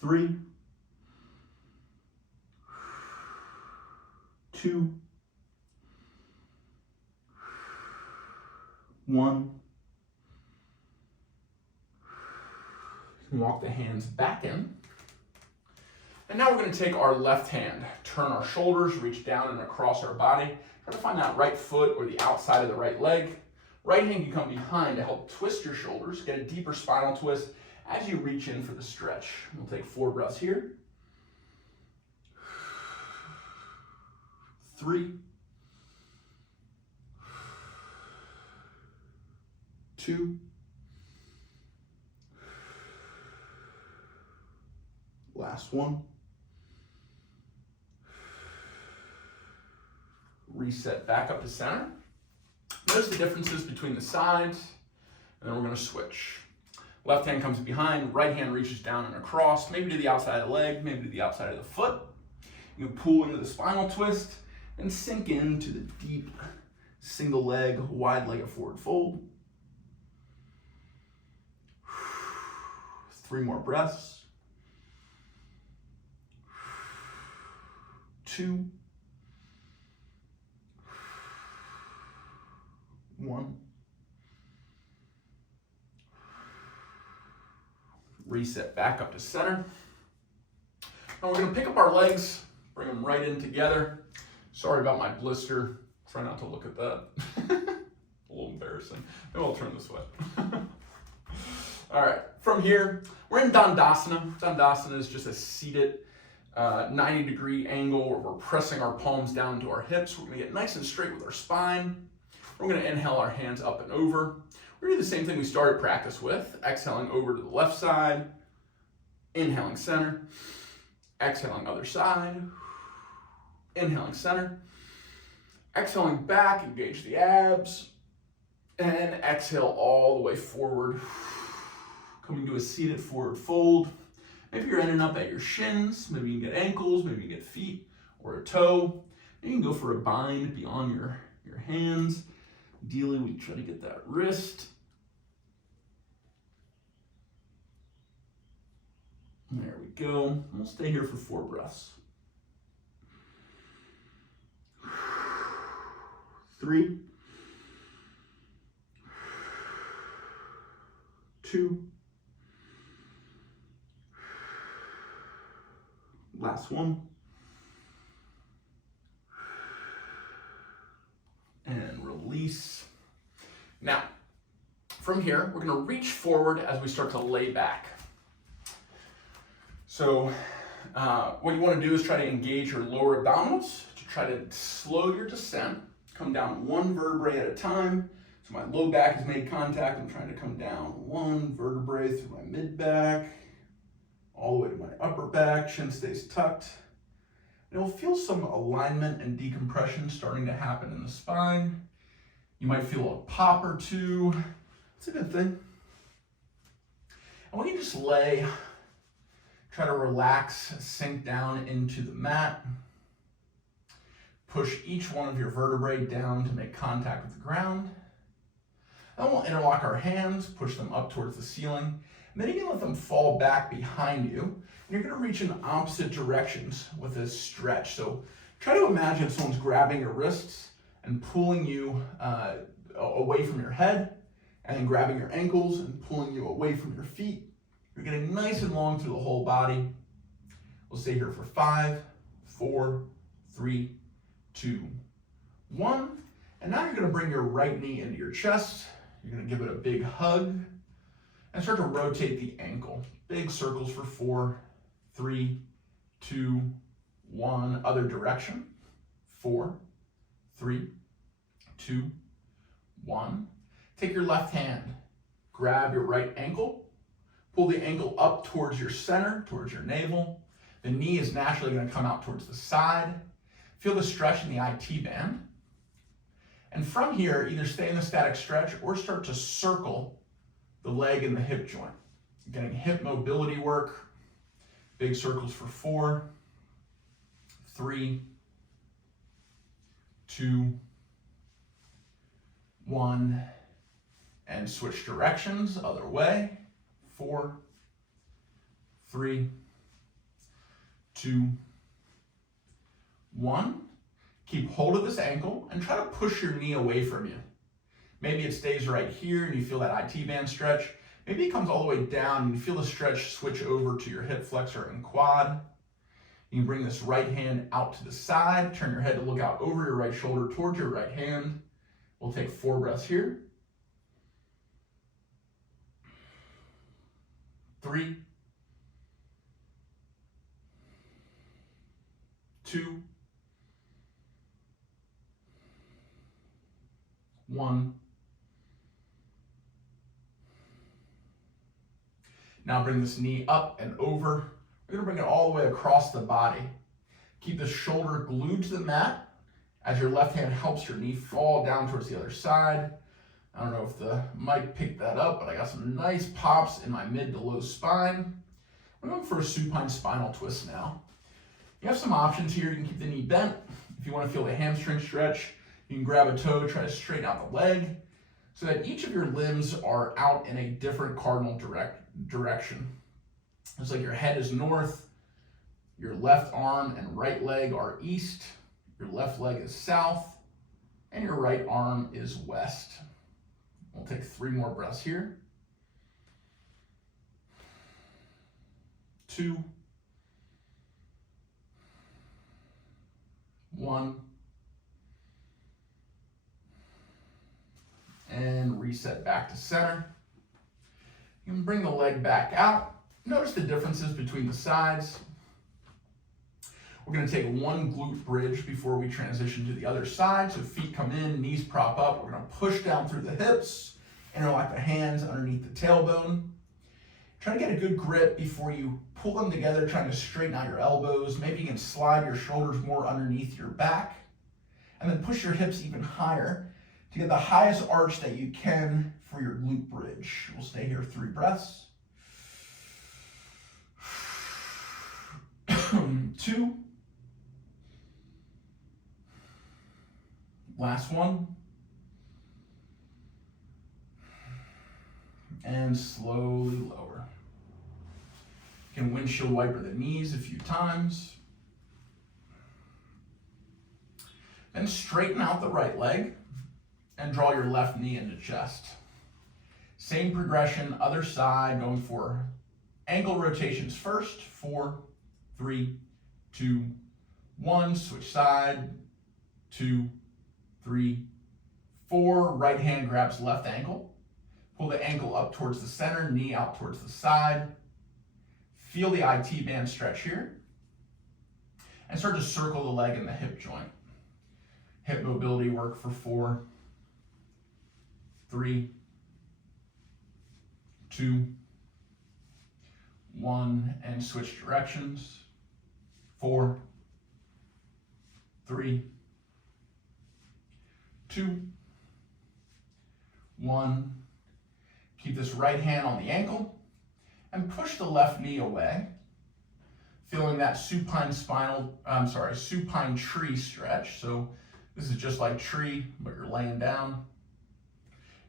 3, 2, 1. You can walk the hands back in. And now we're going to take our left hand, turn our shoulders, reach down and across our body. Try to find that right foot or the outside of the right leg. Right hand can come behind to help twist your shoulders, get a deeper spinal twist as you reach in for the stretch. We'll take 4 breaths here. 3, 2, last 1. Reset back up to center. Notice the differences between the sides, and then we're going to switch. Left hand comes behind, right hand reaches down and across, maybe to the outside of the leg, maybe to the outside of the foot. You can pull into the spinal twist and sink into the deep single leg, wide-legged forward fold. 3 more breaths. 2, 1. Reset back up to center. Now we're going to pick up our legs, bring them right in together. Sorry about my blister. Try not to look at that. A little embarrassing. Maybe I'll turn this way. All right, from here, we're in Dandasana. Dandasana is just a seated 90-degree angle where we're pressing our palms down into our hips. We're gonna get nice and straight with our spine. We're gonna inhale our hands up and over. We're gonna do the same thing we started practice with, exhaling over to the left side, inhaling center, exhaling other side. Inhaling center. Exhaling back, engage the abs. And exhale all the way forward. Coming to a seated forward fold. Maybe you're ending up at your shins. Maybe you can get ankles, maybe you can get feet or a toe. You can go for a bind beyond your hands. Ideally, we try to get that wrist. There we go. We'll stay here for 4 breaths. 3, 2, last one, and release. Now, from here, we're going to reach forward as we start to lay back. So what you want to do is try to engage your lower abdominals to try to slow your descent. Come down 1 vertebrae at a time. So my low back has made contact. I'm trying to come down 1 vertebrae through my mid back, all the way to my upper back. Chin stays tucked. And you'll feel some alignment and decompression starting to happen in the spine. You might feel a pop or two. It's a good thing. And when you just lay, try to relax, sink down into the mat. Push each one of your vertebrae down to make contact with the ground. Then we'll interlock our hands, push them up towards the ceiling, and then you can let them fall back behind you. And you're going to reach in opposite directions with a stretch. So try to imagine someone's grabbing your wrists and pulling you away from your head, and then grabbing your ankles and pulling you away from your feet. You're getting nice and long through the whole body. We'll stay here for 5, 4, 3, 2, 1. And now you're going to bring your right knee into your chest. You're going to give it a big hug and start to rotate the ankle. Big circles for 4, 3, 2, 1. Other direction. 4, 3, 2, 1. Take your left hand. Grab your right ankle. Pull the ankle up towards your center, towards your navel. The knee is naturally going to come out towards the side. Feel the stretch in the IT band. And from here, either stay in the static stretch or start to circle the leg and the hip joint. Getting hip mobility work. Big circles for 4, 3, 2, 1. And switch directions, other way. 4, 3, 2, 1. Keep hold of this ankle and try to push your knee away from you. Maybe it stays right here and you feel that IT band stretch. Maybe it comes all the way down and you feel the stretch switch over to your hip flexor and quad. You can bring this right hand out to the side, turn your head to look out over your right shoulder towards your right hand. We'll take 4 breaths here. 3, 2, 1. Now bring this knee up and over. We're going to bring it all the way across the body. Keep the shoulder glued to the mat as your left hand helps your knee fall down towards the other side. I don't know if the mic picked that up, but I got some nice pops in my mid to low spine. We're going for a supine spinal twist now. You have some options here. You can keep the knee bent. If you want to feel the hamstring stretch, you can grab a toe, try to straighten out the leg so that each of your limbs are out in a different cardinal direction. It's like your head is north, your left arm and right leg are east, your left leg is south, and your right arm is west. We'll take 3 more breaths here. 2, 1. And reset back to center. You can bring the leg back out. Notice the differences between the sides. We're going to take 1 glute bridge before we transition to the other side. So feet come in, knees prop up. We're going to push down through the hips, interlock the hands underneath the tailbone. Try to get a good grip before you pull them together, trying to straighten out your elbows. Maybe you can slide your shoulders more underneath your back, and then push your hips even higher to get the highest arch that you can for your glute bridge. We'll stay here 3 breaths. 2. Last one. And slowly lower. You can windshield wiper the knees a few times. Then straighten out the right leg and draw your left knee into chest. Same progression, other side, going for ankle rotations first. 4, 3, 2, 1. Switch side. 2, 3, 4. Right hand grabs left ankle. Pull the ankle up towards the center, knee out towards the side. Feel the IT band stretch here. And start to circle the leg and the hip joint. Hip mobility work for 4, 3, 2, 1, and switch directions. 4, 3, 2, 1. Keep this right hand on the ankle and push the left knee away, feeling that supine tree stretch. So this is just like tree, but you're laying down.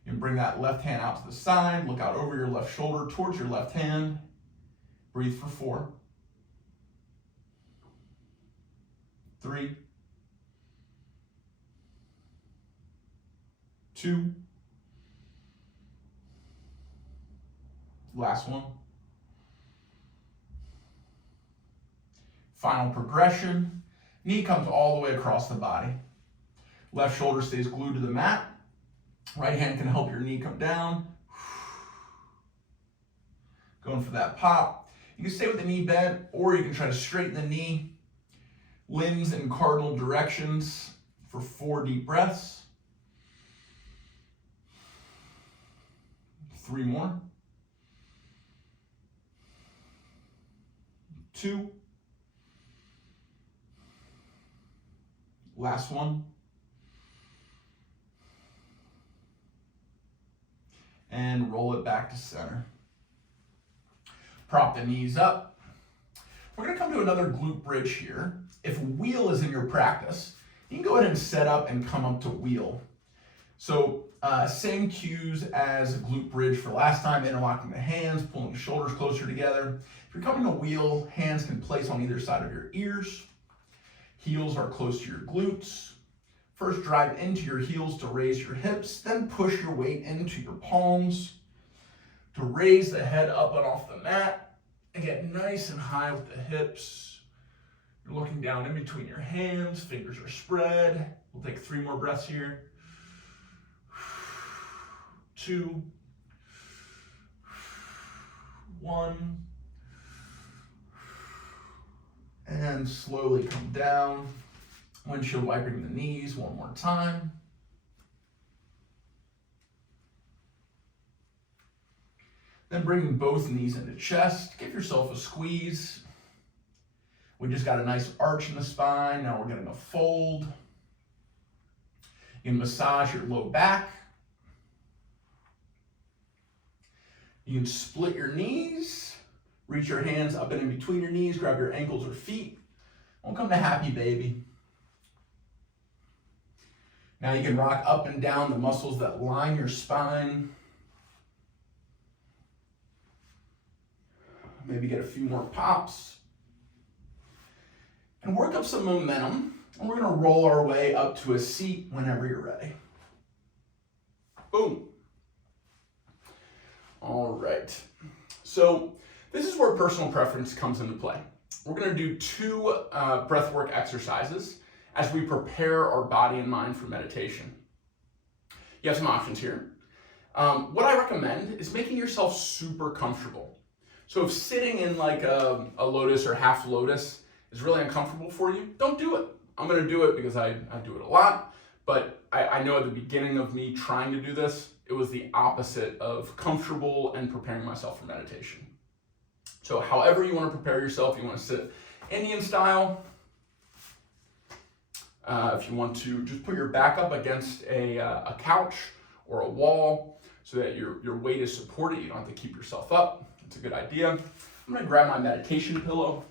You can bring that left hand out to the side, look out over your left shoulder towards your left hand. Breathe for 4, 3, 2, last one. Final progression. Knee comes all the way across the body. Left shoulder stays glued to the mat. Right hand can help your knee come down. Going for that pop. You can stay with the knee bent, or you can try to straighten the knee, limbs in cardinal directions for 4 deep breaths. 3 more. 2. Last one. And roll it back to center. Prop the knees up. We're going to come to another glute bridge here. If wheel is in your practice, you can go ahead and set up and come up to wheel. So same cues as glute bridge for last time, interlocking the hands, pulling the shoulders closer together. If you're coming to wheel, hands can place on either side of your ears. Heels are close to your glutes. First, drive into your heels to raise your hips, then push your weight into your palms to raise the head up and off the mat and get nice and high with the hips. You're looking down in between your hands, fingers are spread. We'll take 3 more breaths here. 2, 1, and slowly come down. Windshield wiping the knees 1 more time. Then bringing both knees into chest. Give yourself a squeeze. We just got a nice arch in the spine. Now we're getting a fold. You can massage your low back. You can split your knees. Reach your hands up and in between your knees. Grab your ankles or feet. We'll come to happy baby. Now you can rock up and down the muscles that line your spine. Maybe get a few more pops. And work up some momentum. And we're going to roll our way up to a seat whenever you're ready. Boom. All right. So this is where personal preference comes into play. We're going to do 2 breathwork exercises as we prepare our body and mind for meditation. You have some options here. What I recommend is making yourself super comfortable. So if sitting in like a lotus or half lotus is really uncomfortable for you, don't do it. I'm going to do it because I do it a lot, but I know at the beginning of me trying to do this, it was the opposite of comfortable and preparing myself for meditation. So however you want to prepare yourself, you want to sit Indian style. If you want to just put your back up against a couch or a wall so that your weight is supported, you don't have to keep yourself up. It's a good idea. I'm going to grab my meditation pillow.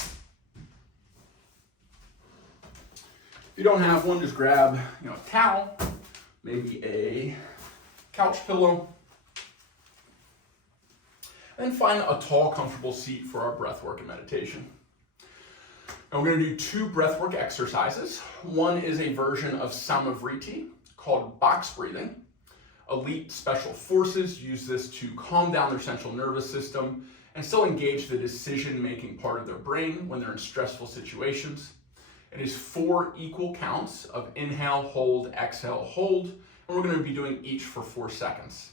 If you don't have one, just grab a towel, maybe a couch pillow, and find a tall, comfortable seat for our breath work and meditation. And we're going to do 2 breath work exercises. One is a version of Samavriti called box breathing. Elite special forces use this to calm down their central nervous system and still engage the decision-making part of their brain when they're in stressful situations. It is 4 equal counts of inhale, hold, exhale, hold, and we're going to be doing each for 4 seconds.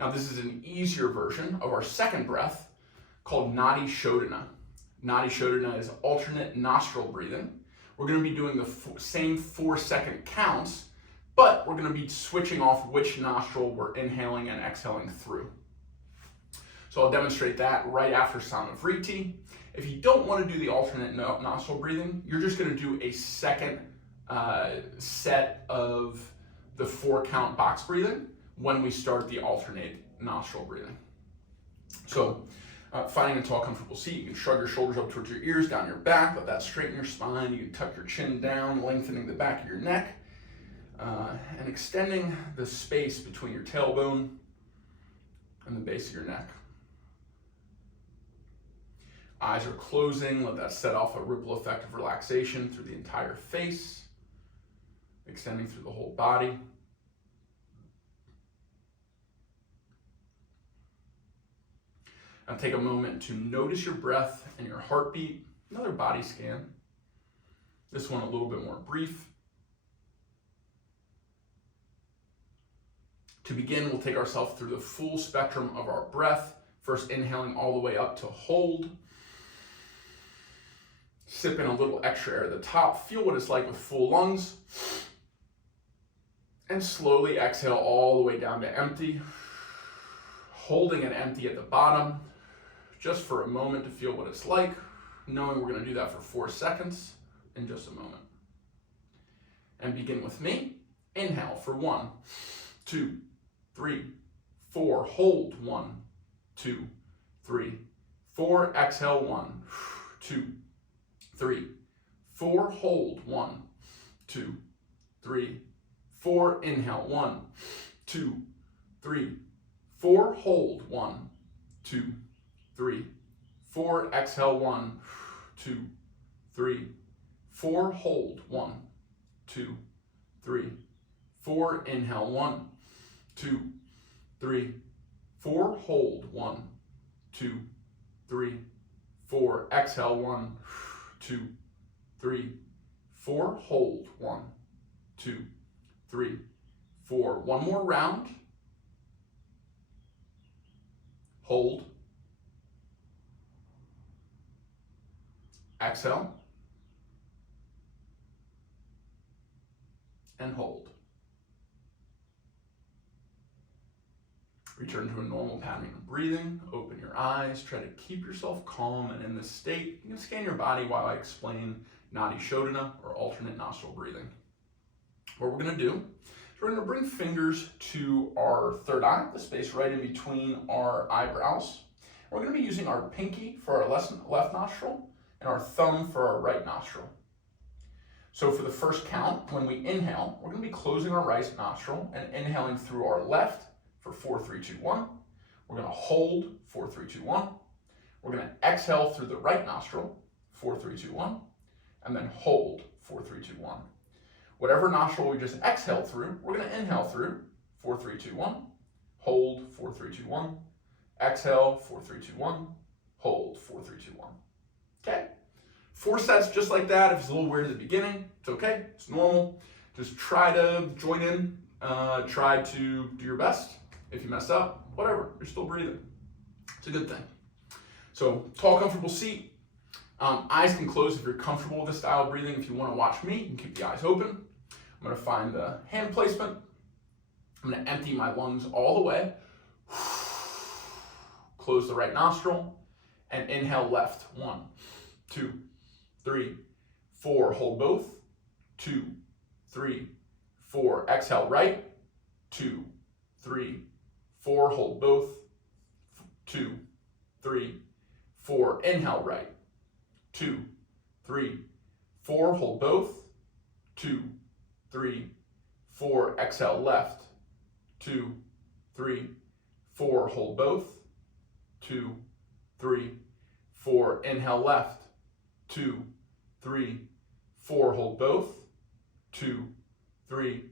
Now this is an easier version of our second breath called Nadi Shodhana. Nadi Shodhana is alternate nostril breathing. We're going to be doing the same 4-second counts, but we're going to be switching off which nostril we're inhaling and exhaling through. So I'll demonstrate that right after Samavriti. If you don't want to do the alternate nostril breathing, you're just going to do a second set of the 4-count box breathing when we start the alternate nostril breathing. So finding a tall, comfortable seat, you can shrug your shoulders up towards your ears, down your back, let that straighten your spine. You can tuck your chin down, lengthening the back of your neck, and extending the space between your tailbone and the base of your neck. Eyes are closing, let that set off a ripple effect of relaxation through the entire face, extending through the whole body. Now take a moment to notice your breath and your heartbeat. Another body scan. This one a little bit more brief. To begin, we'll take ourselves through the full spectrum of our breath. First inhaling all the way up to hold. Sip in a little extra air at the top. Feel what it's like with full lungs. And slowly exhale all the way down to empty. Holding it empty at the bottom, just for a moment to feel what it's like, knowing we're going to do that for 4 seconds in just a moment. And begin with me. Inhale for 1, 2, 3, 4. Hold 1, 2, 3, 4. Exhale 1, 2, 3, 4. Hold 1, 2, 3, 4. Inhale 1, 2, 3, 4. Hold 1, 2, 3, 4. Exhale 1, 2, 3, 4. Hold 1, 2, 3, 4. Inhale 1, 2, 3, 4. Hold 1, 2, 3, 4. Exhale 1, 2, 3, 4. Hold 1, 2, 3, 4. One more round. Hold. Exhale. And hold. Return to a normal pattern of breathing. Open your eyes. Try to keep yourself calm and in this state. You can scan your body while I explain Nadi Shodhana, or alternate nostril breathing. What we're going to do is we're going to bring fingers to our third eye, the space right in between our eyebrows. We're going to be using our pinky for our left nostril and our thumb for our right nostril. So for the first count, when we inhale, we're going to be closing our right nostril and inhaling through our left for 4, 3, 2, 1. We're going to hold 4, 3, 2, 1. We're going to exhale through the right nostril, 4, 3, 2, 1, and then hold 4, 3, 2, 1. Whatever nostril we just exhaled through, we're going to inhale through 4, 3, 2, 1, hold 4, 3, 2, 1, exhale 4, 3, 2, 1, hold 4, 3, 2, 1. Okay, 4 sets just like that. If it's a little weird at the beginning, it's okay, it's normal. Just try to join in, try to do your best. If you mess up, whatever, you're still breathing. It's a good thing. So tall, comfortable seat. Eyes can close if you're comfortable with this style of breathing. If you want to watch me, you can keep the eyes open. I'm going to find the hand placement. I'm going to empty my lungs all the way. Close the right nostril and inhale left. 1, 2, 3, 4. Hold both. 2, 3, 4. Exhale right. 2, 3, 4. Hold both. 2, 3, 4. Inhale right. 2, 3, 4. Hold both. 2, 3, 4. Exhale left. 2, 3, 4. Hold both. 2, 3, 4. Inhale left. 2, 3, 4. Hold both. 2, 3,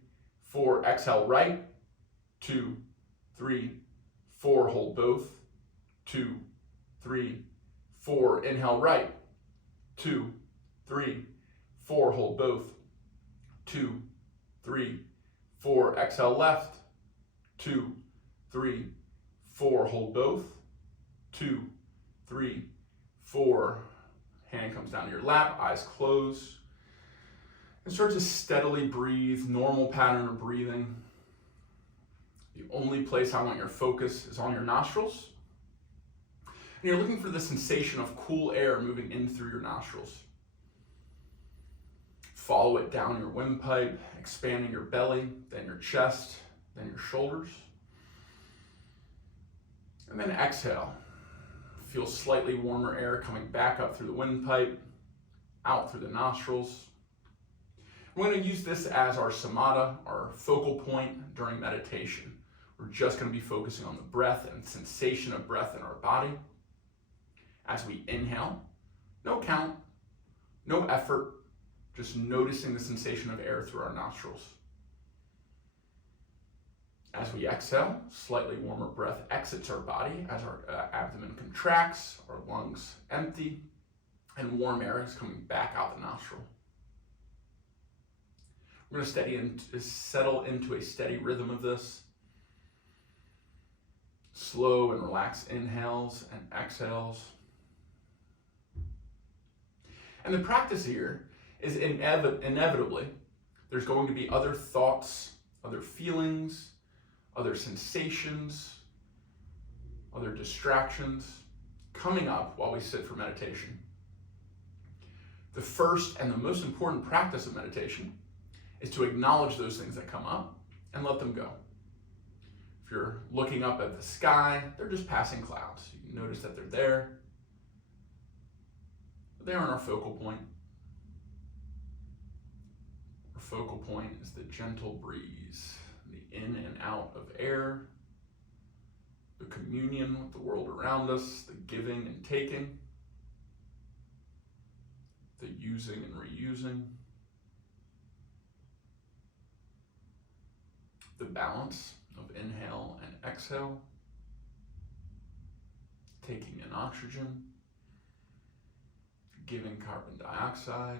4. Exhale right. 2, 3, 4. Hold both. 2, 3, 4. Inhale right. 2, 3, 4. Hold both. 2, 3, 4. Exhale left. 2, 3, 4. Hold both. 2, 3, 4. Hand comes down to your lap, eyes closed. And start to steadily breathe, normal pattern of breathing. The only place I want your focus is on your nostrils. And you're looking for the sensation of cool air moving in through your nostrils. Follow it down your windpipe, expanding your belly, then your chest, then your shoulders. And then exhale. Feel slightly warmer air coming back up through the windpipe, out through the nostrils. We're going to use this as our samatha, our focal point during meditation. We're just going to be focusing on the breath and sensation of breath in our body. As we inhale, no count, no effort, just noticing the sensation of air through our nostrils. As we exhale, slightly warmer breath exits our body as our abdomen contracts, our lungs empty, and warm air is coming back out the nostril. We're going to settle into a steady rhythm of this. Slow and relaxed inhales and exhales. And the practice here is inevitably, there's going to be other thoughts, other feelings, other sensations, other distractions coming up while we sit for meditation. The first and the most important practice of meditation is to acknowledge those things that come up and let them go. If you're looking up at the sky, they're just passing clouds. You can notice that they're there, but they aren't our focal point. Our focal point is the gentle breeze, the in and out of air, the communion with the world around us, the giving and taking, the using and reusing, the balance of inhale and exhale, taking in oxygen, giving carbon dioxide,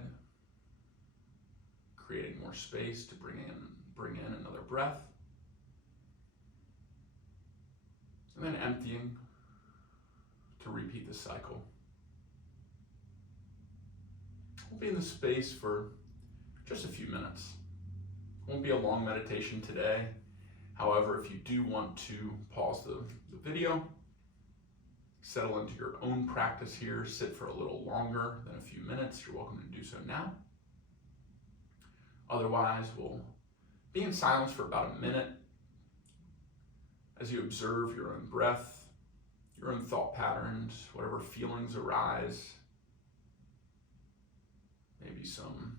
creating more space to bring in another breath, and then emptying to repeat the cycle. We'll be in this space for just a few minutes. It won't be a long meditation today. However, if you do want to pause the video, settle into your own practice here, sit for a little longer than a few minutes, you're welcome to do so now. Otherwise, we'll be in silence for about a minute as you observe your own breath, your own thought patterns, whatever feelings arise, maybe some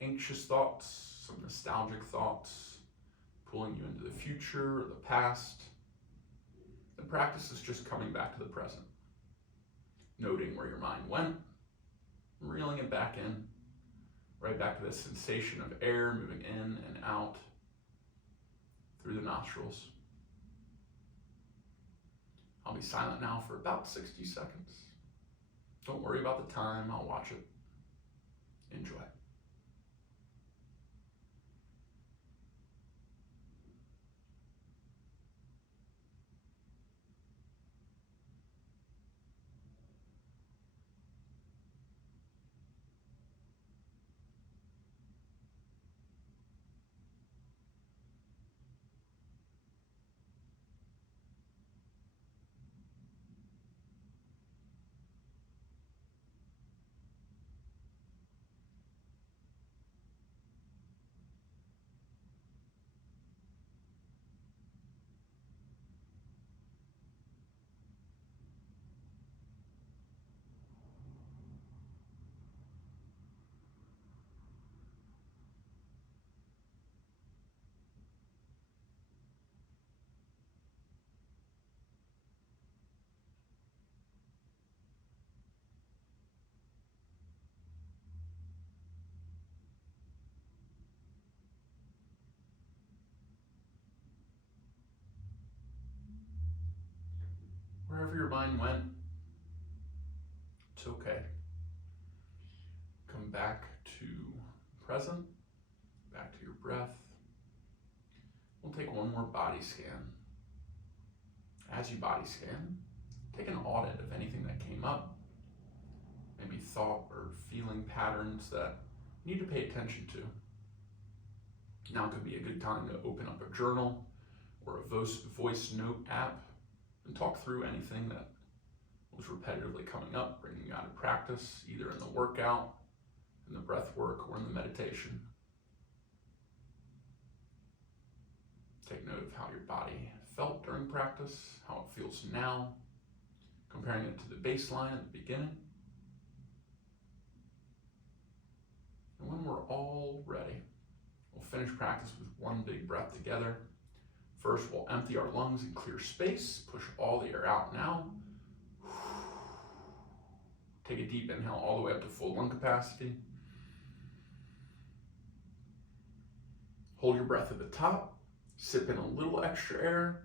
anxious thoughts, some nostalgic thoughts, pulling you into the future or the past. The practice is just coming back to the present, noting where your mind went, reeling it back in, right back to the sensation of air moving in and out through the nostrils. I'll be silent now for about 60 seconds. Don't worry about the time, I'll watch it. Enjoy. mind went, it's okay. Come back to present, back to your breath. We'll take one more body scan. As you body scan, take an audit of anything that came up, maybe thought or feeling patterns that you need to pay attention to. Now could be a good time to open up a journal or a voice note app and talk through anything that was repetitively coming up, bringing you out of practice, either in the workout, in the breath work, or in the meditation. Take note of how your body felt during practice, how it feels now, comparing it to the baseline at the beginning. And when we're all ready, we'll finish practice with one big breath together. First, we'll empty our lungs and clear space. Push all the air out now. Take a deep inhale all the way up to full lung capacity. Hold your breath at the top. Sip in a little extra air.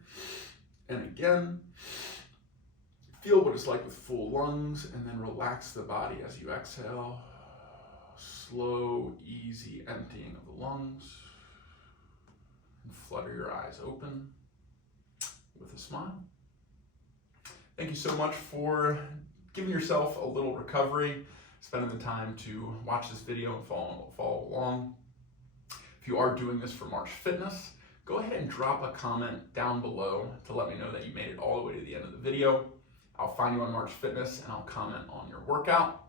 And again, feel what it's like with full lungs, and then relax the body as you exhale. Slow, easy emptying of the lungs. And flutter your eyes open with a smile. Thank you so much for giving yourself a little recovery, spending the time to watch this video and follow along. If you are doing this for March Fitness, go ahead and drop a comment down below to let me know that you made it all the way to the end of the video. I'll find you on March Fitness and I'll comment on your workout.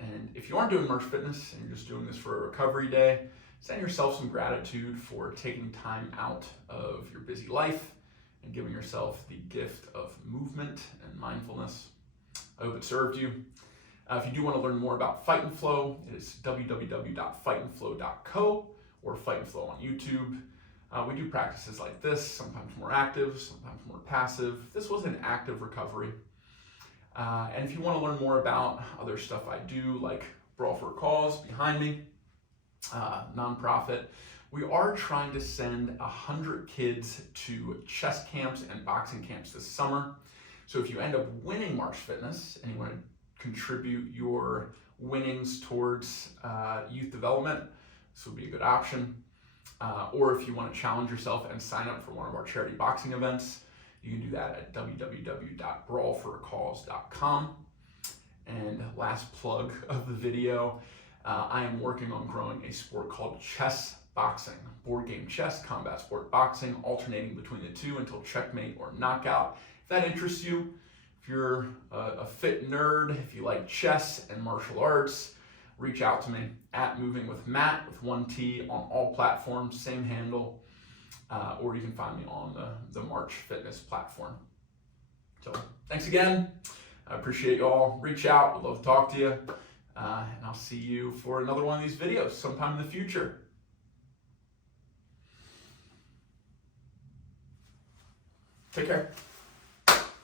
And if you aren't doing March Fitness and you're just doing this for a recovery day, send yourself some gratitude for taking time out of your busy life and giving yourself the gift of movement and mindfulness. I hope it served you. If you do want to learn more about Fight and Flow, it is www.fightandflow.co or Fight and Flow on YouTube. We do practices like this, sometimes more active, sometimes more passive. This was an active recovery. And if you want to learn more about other stuff I do, like Brawl for a Cause behind me, nonprofit, we are trying to send 100 kids to chess camps and boxing camps this summer. So if you end up winning March Fitness and you want to contribute your winnings towards youth development, this would be a good option. Or if you want to challenge yourself and sign up for one of our charity boxing events, you can do that at www.brawlforacause.com. And last plug of the video, I am working on growing a sport called Chessboxing. Board game chess, combat sport boxing, alternating between the two until checkmate or knockout. If that interests you, if you're a fit nerd, if you like chess and martial arts, reach out to me at Moving with Matt with 1 T on all platforms, same handle, or you can find me on the March Fitness platform. So thanks again. I appreciate you all. Reach out. Would love to talk to you. And I'll see you for another one of these videos sometime in the future. Take care.